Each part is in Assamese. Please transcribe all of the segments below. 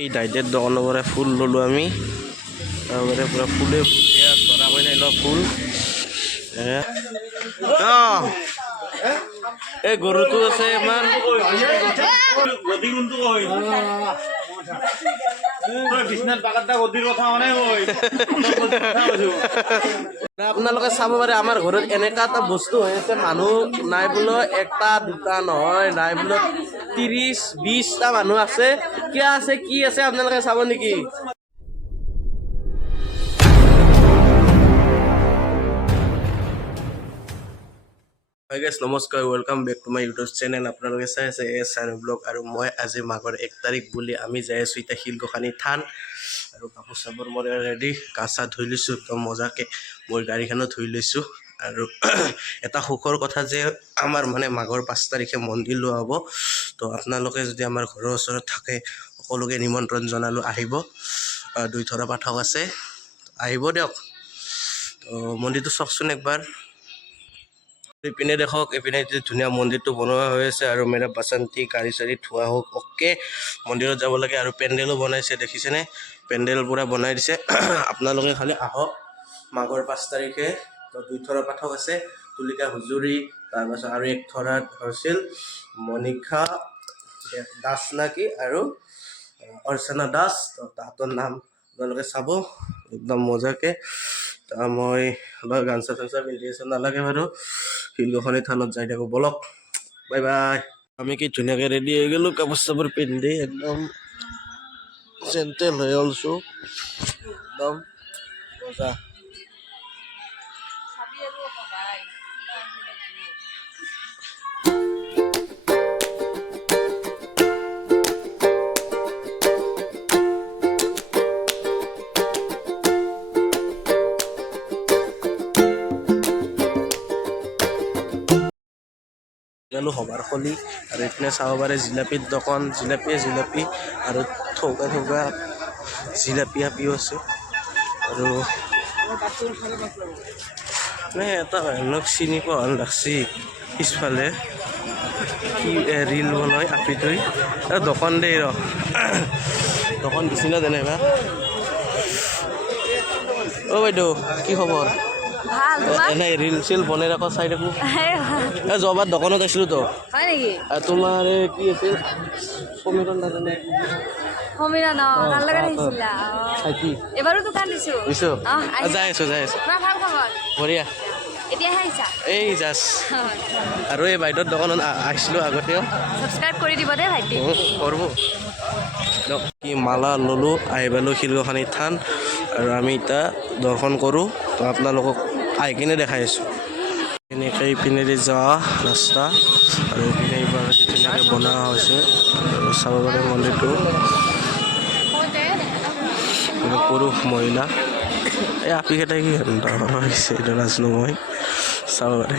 এই ডাইটের দোকানের পরে ফুল ললো আমি তারপরে পুরো ফুলে ধরা হয়ে নাইল ফুল এই গরুটো আছে আমার আপোনালোকে চাব পাৰে আমাৰ ঘৰত এনেকা এটা বস্তু হৈ আছে মানুহ নাই বোলো একটা দুটা নহয় নাই বোলো 30-20টা মানুহ আছে কি আছে আপোনালোকে চাব নেকি Hi guys, নমস্কাৰ welcome back to my YouTube channel আপোনালোকে চাই আছে এছআৰ ব্লগ আৰু মই আজি মাঘৰ 1 তাৰিখ বুলি আমি যাই আছোঁ এতিয়া শিলগোসানী থান আৰু কাপোৰ চাপোৰ মই ৰেডি গা চা ধুই লৈছোঁ একদম মজাকৈ মই গাড়ীখনো ধুই লৈছোঁ আৰু এটা সুখৰ কথা যে আমাৰ মানে মাঘৰ 5 তাৰিখে মন্দিৰ লোৱা হ'ব তো আপোনালোকে যদি আমাৰ ঘৰৰ ওচৰত থাকে সকলোকে নিমন্ত্ৰণ জনালোঁ আহিব দুই ধৰা পাঠক আছে আহিব দিয়ক তো মন্দিৰটো চাওকচোন একবাৰ ইপিনে দেখক ইপিনে ধুনীয়া মন্দিৰটো বনোৱা হৈ আছে আৰু মেৰা বাসন্তী গাড়ী চাড়ী ধোৱা হোক অ'কে মন্দিৰত যাব লাগে আৰু পেণ্ডেলো বনাইছে দেখিছেনে পেণ্ডেল পুৰা বনাই দিছে আপোনালোকে খালি আহক মাঘৰ 5 তাৰিখে তো দুই ধৰা পাঠক আছে তুলিকা হুজুৰি তাৰপাছত আৰু এক ধৰাত হৈছিল মনিষা দাস নাকি আৰু অৰ্চনা দাস তো তাহাঁতৰ নাম আপোনালোকে চাব একদম মজাকৈ মই গামছা চামছা পিন্ধি আছোঁ নালাগে বাৰু শিলগোসানী থানত যাই থাকোঁ বলক বাই বাই আমি কি ধুনীয়াকৈ ৰেডি হৈ গ'লোঁ কাপোৰ চাপোৰ পিন্ধি একদম জেণ্টেল হৈ অলছোঁ একদম মজা হবাৰ খলি আৰু এইপিনে চাব পাৰে জিলাপিৰ দোকান জিলাপি আৰু থৌকা জিলাপি আপিও আছে আৰু মানে এটা মানুহক চিনি পোৱা ভাল লাগছি পিছফালে কি ৰিল বনাই আপি থৈ দোকান দেই দোকান দিছি না যেনেবা অ' বাইদেউ কি খবৰ এনে ৰিল চিল বনাই ৰাখো চাই থাকোঁ যোৱাবাৰ দোকানত আছিলোঁ তো হয় নেকি তোমাৰ কি আছিল সমীৰণ নাজানে সমীৰণ তাৰ লগত আহিছিলা এবাৰো দোকান দিছোঁ যাই আছোঁ ভাল খবৰ বঢ়িয়া এতিয়াহে আহিছা এই জাষ্ট আৰু এই বাইদেউৰ দোকানত আহিছিলোঁ আগতেও ছাবস্ক্ৰাইব কৰি দিব দেই ভাইটি কৰিব কি মালা ল'লোঁ আহি পালোঁ শিলগোসানী থান আৰু আমি এতিয়া দৰ্শন কৰোঁ তো আপোনালোকক আহি কিনে দেখাই আছোঁ এনেকৈ ইপিনেদি যোৱা ৰাস্তা আৰু এইপিনে এইবাৰ ধুনীয়াকৈ বনোৱা হৈছে আৰু চাব পাৰে মন্দিৰটো পুৰুষ মহিলা এই আপিকেইটাই কি হৈছে এইটো নাজানো মই চাব পাৰে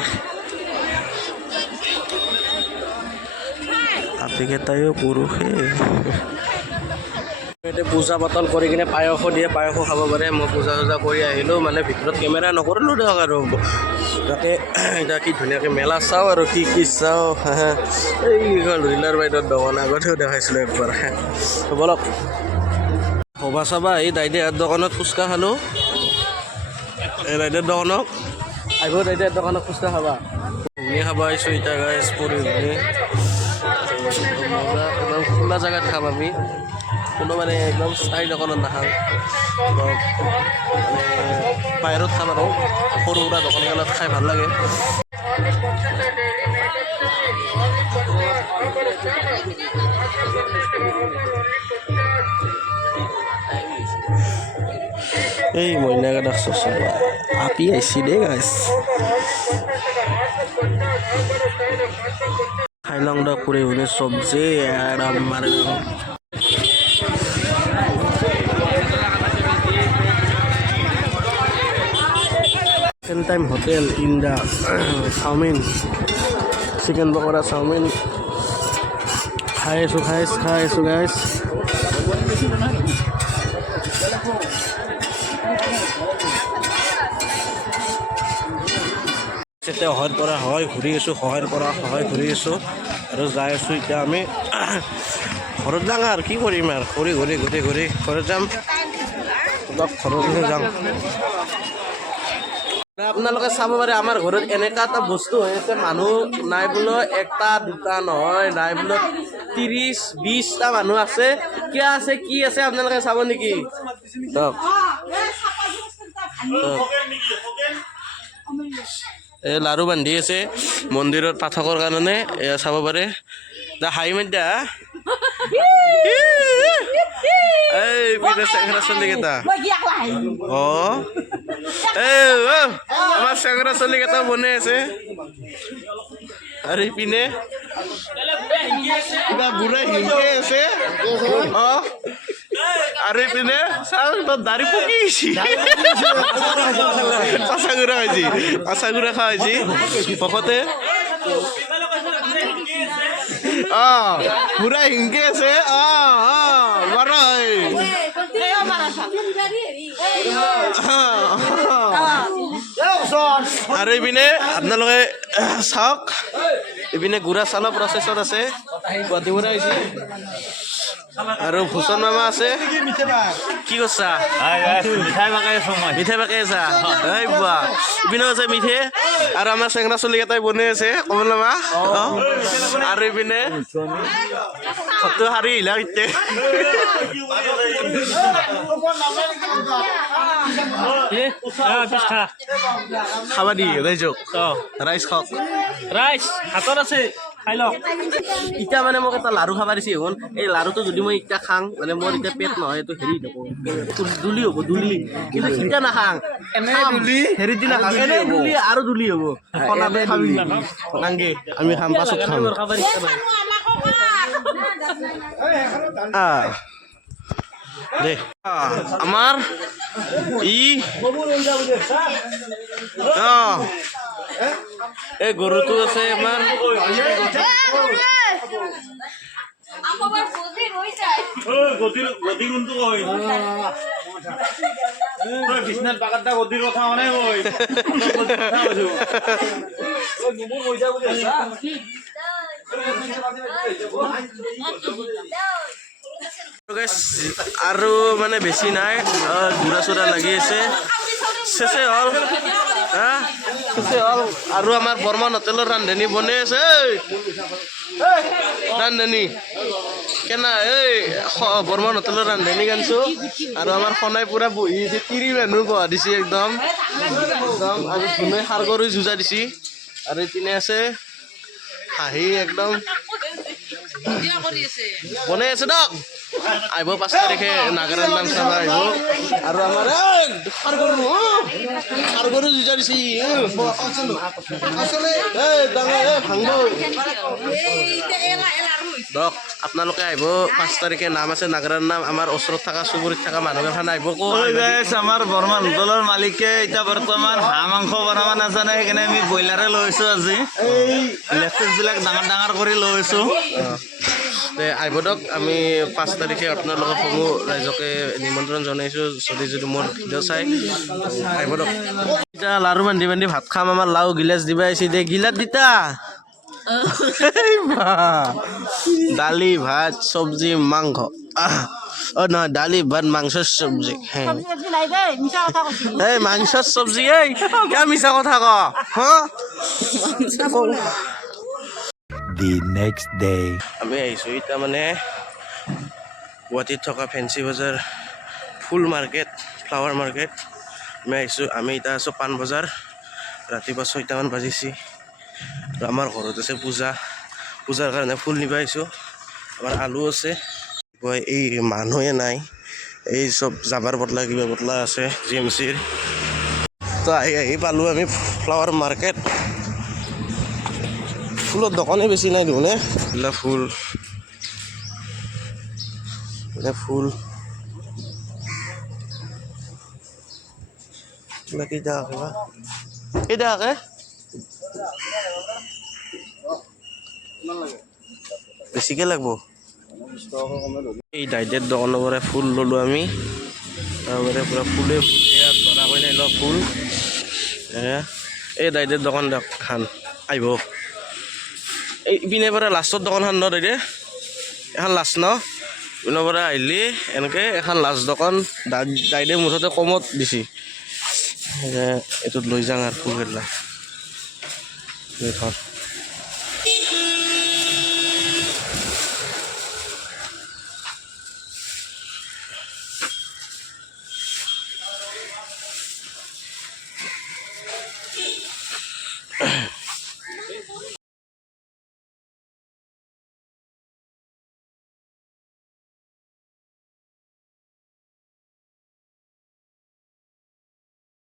আপিকেইটাইও পুৰুষে পূজা পাতল কৰি কিনে পায়সো দিয়ে পায়সো খাব পাৰে মই পূজা চূজা কৰি আহিলোঁ মানে ভিতৰত কেমেৰা নকৰিলোঁ দিয়ক আৰু তাতে এতিয়া কি ধুনীয়াকৈ মেলা চাওঁ আৰু কি চাওঁ এইখন ৰিলাৰ বাইদেউৰ দোকান আগতেও দেখাইছিলোঁ একবাৰ বলক সভা চাবা এই দাইদেৰ দোকানত ফুচকা খালোঁ এই দাইদেৰ দোকানক আহিব দাইদেৰ দোকানত ফুচকা খাবা ঘুগনি খাব আহিছোঁ এতিয়া গাইছ পুৰি ঘুগনি মজা একদম খোলা জেগাত খাম আমি কোনো মানে একদম চাই দোকানত নাখাওঁ মানে বাহিৰত খাম আৰু সৰু সুৰা দোকানখনত খাই ভাল লাগে এই মইনাকেইটা চচা আপি আহিছি দেই গাইছ খাই লওঁ দা পুৰি ঘুগনি চব্জি আৰু মাৰে second time hotel in the chowmein chicken pakora chowmein খাই আছোঁ গাইছ এতিয়া অহাৰ পৰা হয় ঘূৰি আছোঁ সহায়ৰ পৰা সহায় ঘূৰি আছোঁ আৰু যাই আছোঁ এতিয়া আমি ঘৰত যাওঁ আৰু কি কৰিম আৰু ঘূৰি ঘৰত যাম অলপ ঘৰলৈ যাম আপোনালোকে চাব পাৰে আমাৰ ঘৰত এনেকুৱা এটা বস্তু হৈ আছে মানুহ নাই বোলো একটা দুটা নহয় নাই বোলো 30-20টা মানুহ আছে কি আছে আপোনালোকে চাব নেকি এই লাৰু বান্ধি আছে মন্দিৰত পাঠকৰ কাৰণে এয়া চাব পাৰে দা হাই মেডা এই পিনে চেংৰা চলি কেইটা আমাৰ চেংৰা চলি কেইটা বনাই আছে আৰু ইপিনে কিবা বুঢ়া হিংকে আছে আৰু ইপিনে চাওঁ দাড়ি পকি গৈছি আচাগুৰা খোৱা হৈছে ভকতে বুঢ়া হিংকে আছে আৰু ইপিনে আপোনালোকে চাওক ইপিনে গুড়া চালৰ প্ৰচেছত আছে গুৱাহাটী পৰা আহিছে আৰু ভূষণ মামা আছে কি কৰছা মিঠাই পাকাই আছা এই বুৱা ইপিনেও আছে মিঠে আৰু আমাৰ চেংৰা চলি কেইটাই বনাই আছে কমল মামা আৰু ইপিনে ফটো সাৰি আহিলা ইতে খাবা দি ৰাইজক ৰাইচ খাওক ৰাইচ হাতত আছে খাই লওক এতিয়া মানে মোক এটা লাৰু খাব দিছে শুন এই লাৰুটো যদি মই এতিয়া খাং মানে মোৰ এতিয়া পেট নহয় এইটো হেৰি দুলি হ'ব দুলি কিন্তু এতিয়া নাখাং হেৰি দি নাখাং এনে দুলি আৰু দুলি হ'ব খাবি নাংগে আমি খাম পাছত খাম দে আমাৰ এই গৰুটো আছে আমাৰ বিছনাত পাকাটা গতিৰ কথা মানে আৰু মানে বেছি নাই ঘূৰা চুৰা লাগি আছে চেচে হ'ল আৰু আমাৰ বৰ্মন হোটেলৰ ৰান্ধনী বনাই আছে ৰান্ধনী কেনা এই বৰ্মন হোটেলৰ ৰান্ধনী কানছো আৰু আমাৰ খনাই পুৰা বহি আছে 30 মানুহ বহা দিছে একদম আৰু ধুনুৱে সাৰ কৰি যুঁজা দিছে আৰু ইপিনে আছে হাঁহি একদম বনাই আছে দক আহিব 5 তাৰিখে নাগাৰাৰ নাম চাব আহিব আৰু আমাৰ সাৰ গৰু যুঁজা দিছে ভাঙব দক আপোনালোকে আহিব 5 তাৰিখে নাম আছে নাগাৰাৰ নাম আমাৰ ওচৰত থকা চুবুৰীত থকা মানুহ এখন আহিব আমাৰ বৰ্মন হোটেলৰ মালিকে এতিয়া বৰ্তমান হাঁহ মাংস বনাব নাজানে সেইকাৰণে আমি ব্ৰইলাৰে লৈছোঁ আজি লেগপিচবিলাক ডাঙৰ কৰি লৈছোঁ আহিব দক আমি 5 তাৰিখে আপোনালোকক সমূহ ৰাইজকে নিমন্ত্ৰণ জনাইছোঁ যদি মোৰ ভিডিঅ' চাই আহিব দক এতিয়া লাৰু বান্ধি ভাত খাম আমাৰ লাও গিলাচ দিবা আহিছে দে গিলাচ দিতা দালি ভাত চব্জি মাংস নহয় দালি ভাত মাংসৰ চব্জি এই মাংসৰ চব্জি এই কিয় মিছা কথা ক The next day. আমি আহিছোঁ এতিয়া মানে গুৱাহাটীত থকা ফেঞ্চি বজাৰ ফুল মাৰ্কেট ফ্লাৱাৰ মাৰ্কেট আমি এতিয়া আছোঁ পাণ বজাৰ ৰাতিপুৱা 6টামান বাজিছে আমাৰ ঘৰত আছে পূজাৰ কাৰণে ফুল নিব আহিছোঁ আমাৰ আলু আছে এই মানুহে নাই এই চব জাবাৰ বটলা কিবা বটলা আছে GMCৰ তো আহি পালোঁ আমি ফ্লাৱাৰ মাৰ্কেট ফুলৰ দোকানে বেছি নাই দেখোন এইবিলাক ফুল কেইটাকে বেছিকৈ লাগব এই ডাইডেৰ দোকানৰ পৰা ফুল ল'লোঁ আমি তাৰপৰা পূৰা ফুলে এয়া ধৰা কৰি নাই লওঁ ফুল এই ডাইডেৰ দোকান খান আহিব এই ইপিনে পৰা লাষ্টৰ দোকানখন ন দাইদে এখন লাষ্ট ন পিনৰ পৰা আহিলি এনেকৈ এখন লাষ্ট দোকান দাইদে মুঠতে কমত দিছি এইটোত লৈ যাওঁ আৰু ফুলকেইটা ধৰ